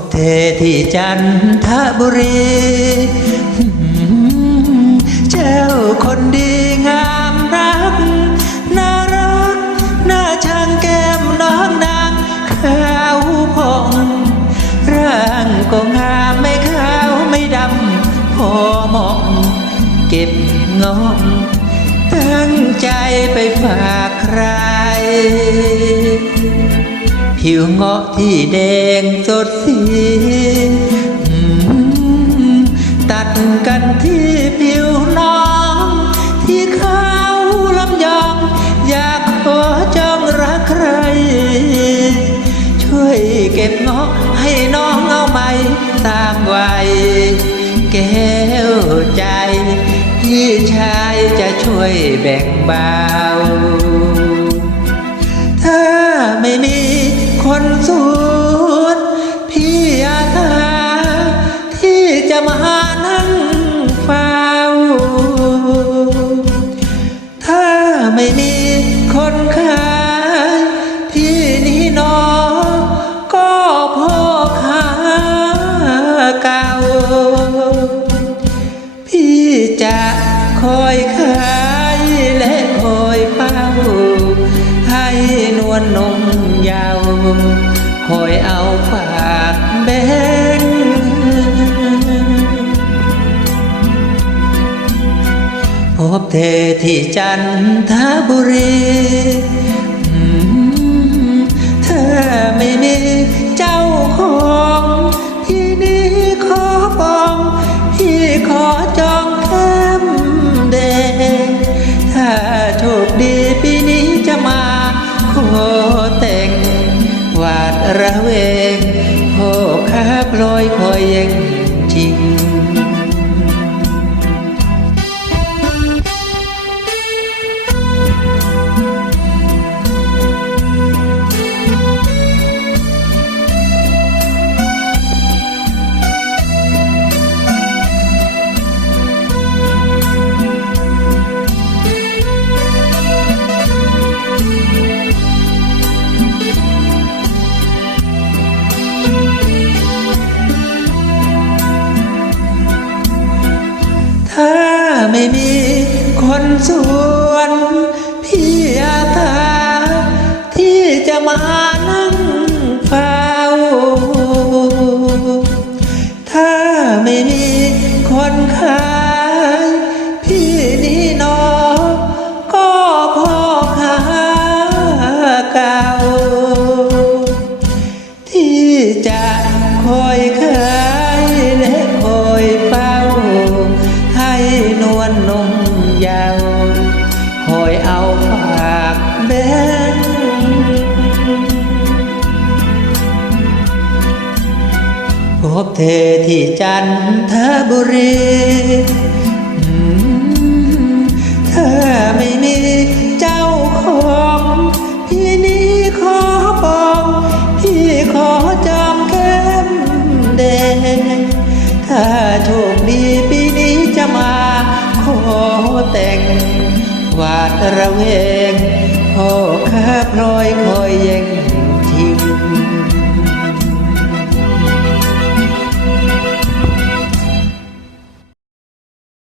บเธอที่จันทบุรี เจ้าคนดีงามรัก น่ารัก น่าช่างแก้มน้องนางขาวผ่องร่างก็งามไม่ขาวไม่ดำ พอมาะเก็บงอกตั้งใจไปฝากใคร ผิวเงาะที่แดงสดสี ตัดกันที่ผิวน้อง ที่ขาวลำยอง อยากขอจองรักใคร ช่วยเก็บเงาะให้น้องเอาไหมตามวัยแก้วใจ พี่ชายจะช่วยแบ่งเบา มานั่งเฝ้า ถ้าไม่มีคนขายพี่นี้หนอ ก็พ่อค้าเก่า พี่จะคอยขายและคอยเฝ้า ให้นวลนมยาว คอยเอาฝากแบ บเธอที่จันทบุรีอืมถ้าไม่มีเจ้าของพี่นี้ขอปองพี่ขอจองแก้มแดงถ้าโชคดีปีนี้จะมาขอแต่ง หวาดระเวงพ่อค้าพลอยคอยยิง ไม่มีคนสวนพี่อาตาที่จะมานั่ง เธอที่จันทบุรีถ้าไม่มีเจ้าของพี่นี้ขอปองพี่ขอจองแก้มแดงถ้าโชคดีปีนี้จะมาขอแต่ง วาดระเวงพ่อค้าพลอยคอย